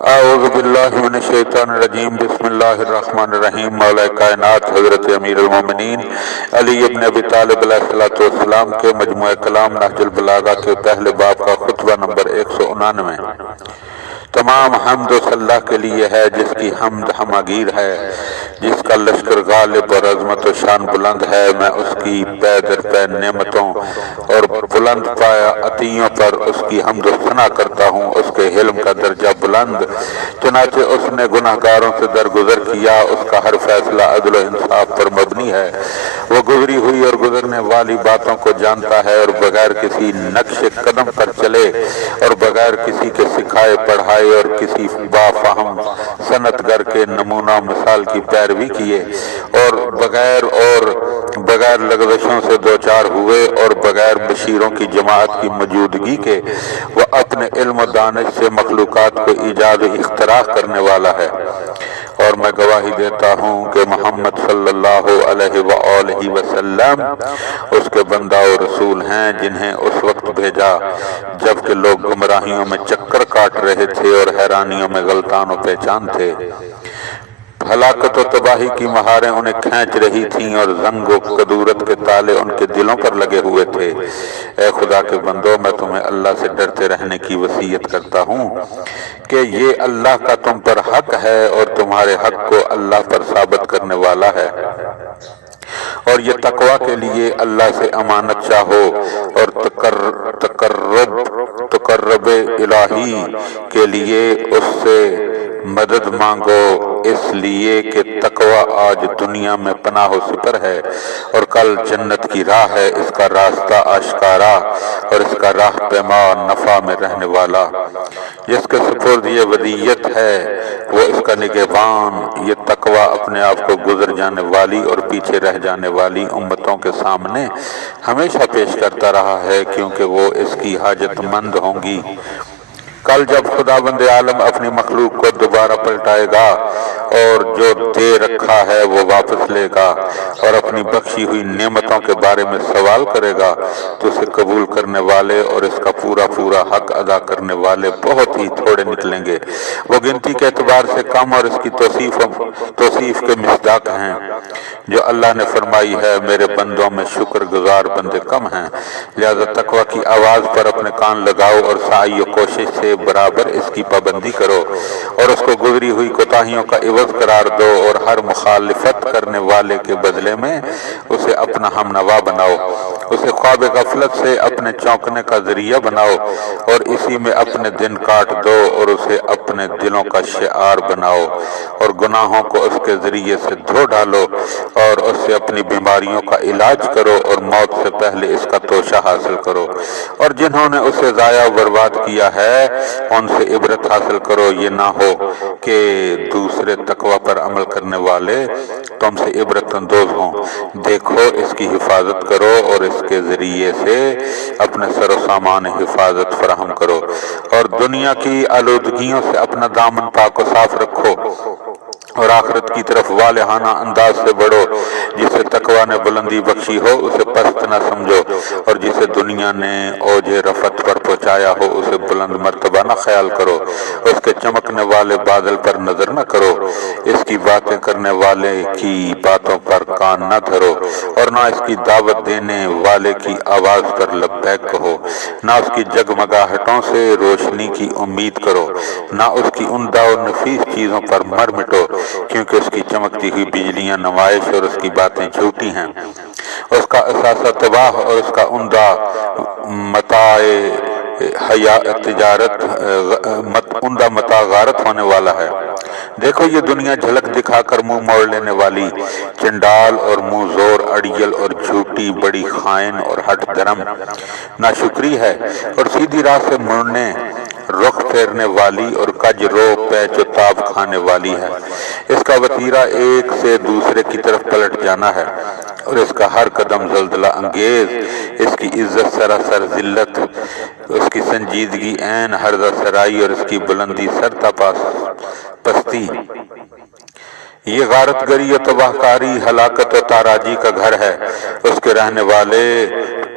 اعوذ باللہ من الشیطان الرجیم بسم اللہ الرحمن الرحیم۔ مولا کائنات حضرت امیر المومنین علی ابن ابی طالب علیہ السلام کے مجموعہ کلام نہج البلاغہ کے پہلے باب کا خطبہ نمبر 199۔ تمام حمد و صلاح کے لیے ہے جس کی حمد ہماگیر ہے، جس کا لشکر غالب اور عظمت و شان بلند ہے۔ میں اس کی پے در پے نعمتوں اور بلند پایا عطیوں پر اس کی حمد و ثنا کرتا ہوں۔ اس کے حلم کا درجہ بلند، چنانچہ اس نے گناہگاروں سے درگزر کیا۔ اس کا ہر فیصلہ عدل و انصاف پر مبنی ہے۔ وہ گزری ہوئی اور گزرنے والی باتوں کو جانتا ہے اور بغیر کسی نقش قدم پر چلے اور بغیر کسی کے سکھائے پڑھائے اور کسی بافہم صنعتگر کے نمونہ مثال کی پیروی کیے اور بغیر لغزشوں سے دوچار ہوئے اور بغیر بشیروں کی جماعت کی موجودگی کے وہ اپنے علم و دانش سے مخلوقات کو ایجاد و اختراع کرنے والا ہے۔ اور میں گواہی دیتا ہوں کہ محمد صلی اللہ علیہ وآلہ وسلم اس کے بندہ و رسول ہیں جنہیں اس وقت بھیجا جبکہ لوگ گمراہیوں میں چکر کاٹ رہے تھے اور حیرانیوں میں غلطان و پیچان تھے۔ ہلاکت و تباہی کی مہاریں انہیں کھینچ رہی تھیں اور زنگ و کدورت کے تالے ان کے دلوں پر لگے ہوئے تھے۔ اے خدا کے بندو، میں تمہیں اللہ سے ڈرتے رہنے کی وصیت کرتا ہوں کہ یہ اللہ کا تم پر حق ہے اور تمہارے حق کو اللہ پر ثابت کرنے والا ہے، اور یہ تقوی کے لیے اللہ سے امانت چاہو اور تقرب الہی کے لیے اس سے مدد مانگو، اس لیے کہ تقوی آج دنیا میں پناہ و سپر ہے اور کل جنت کی راہ ہے۔ اس کا راستہ آشکارا اور اس کا راہ پیما نفع میں رہنے والا۔ جس کے سپرد یہ ودیت ہے وہ اس کا نگہبان۔ یہ تقوی اپنے آپ کو گزر جانے والی اور پیچھے رہ جانے والی امتوں کے سامنے ہمیشہ پیش کرتا رہا ہے، کیونکہ وہ اس کی حاجت مند ہوں گی۔ کل جب خداوند عالم اپنی مخلوق کو دوبارہ پلٹائے گا اور جو دے رکھا ہے وہ واپس لے گا اور اپنی بخشی ہوئی نعمتوں کے بارے میں سوال کرے گا تو اسے قبول کرنے والے اور اس کا پورا حق ادا کرنے والے بہت ہی تھوڑے نکلیں گے۔ وہ گنتی کے اعتبار سے کم اور اس کی توصیف کے مصداق ہیں۔ جو اللہ نے فرمائی ہے، میرے بندوں میں شکر گزار بندے کم ہیں، لہذا تقوی کی آواز پر اپنے کان لگاؤ اور سعی و کوشش سے برابر اس کی پابندی کرو اور اس کو گزری ہوئی کوتاہیوں کا عوض قرار دو اور ہر مخالفت کرنے والے کے بدلے میں اسے اپنا ہمنوا بناؤ، اسے خواب غفلت سے اپنے چونکنے کا ذریعہ بناؤ اور اسی میں اپنے دن کاٹ دو اور اسے اپنے دلوں کا شعار بناؤ اور گناہوں کو اس کے ذریعے سے دھو ڈالو اور اس سے اپنی بیماریوں کا علاج کرو اور موت سے پہلے اس کا توشہ حاصل کرو، اور جنہوں نے اسے ضائع و برباد کیا ہے ان سے عبرت حاصل کرو۔ یہ نہ ہو کہ دوسرے تقوی پر عمل کرنے والے تم سے عبرت اندوز ہوں۔ دیکھو، اس کی حفاظت کرو اور اس کے ذریعے سے اپنے سر و سامان حفاظت فراہم کرو اور دنیا کی آلودگیوں سے اپنا دامن پاک و صاف رکھو اور آخرت کی طرف والہانہ انداز سے بڑھو۔ جسے تقوی نے بلندی بخشی ہو اسے پست نہ سمجھو، اور جسے دنیا نے اوج رفعت پر پہنچایا ہو اسے بلند مرتبہ نہ خیال کرو۔ اس کے چمکنے والے بادل پر نظر نہ کرو، اس کی باتیں کرنے والے کی باتوں پر کان نہ دھرو، اور نہ اس کی دعوت دینے والے کی آواز پر لبیک کہو، نہ اس کی جگمگاہٹوں سے روشنی کی امید کرو، نہ اس کی عمدہ اور نفیس چیزوں پر مر مٹو، کیونکہ اس کی چمکتی ہوئی بجلیاں نمائش اور اس کی باتیں جھوٹی ہیں۔ اس کا اثاثہ تباہ اور اس کا عمدہ متاع غارت ہونے والا ہے۔ دیکھو، یہ دنیا جھلک دکھا کر منہ موڑ لینے والی، چنڈال اور منہ زور اڑیل اور جھوٹی، بڑی خائن اور ہٹ درم، ناشکری ہے اور سیدھی راہ سے مڑنے رخ پھیرنے والی اور کج رو پیچ و تاب کھانے والی ہے۔ اس کا وتیرہ ایک سے دوسرے کی طرف پلٹ جانا ہے اور اس کا ہر قدم زلزلہ انگیز، اس کی عزت سراسر ذلت، اس کی سنجیدگی عین ہرزہ سرائی اور اس کی بلندی سرتا پستی۔ یہ غارت گری و تباہ کاری، ہلاکت و تاراجی کا گھر ہے۔ اس کے رہنے والے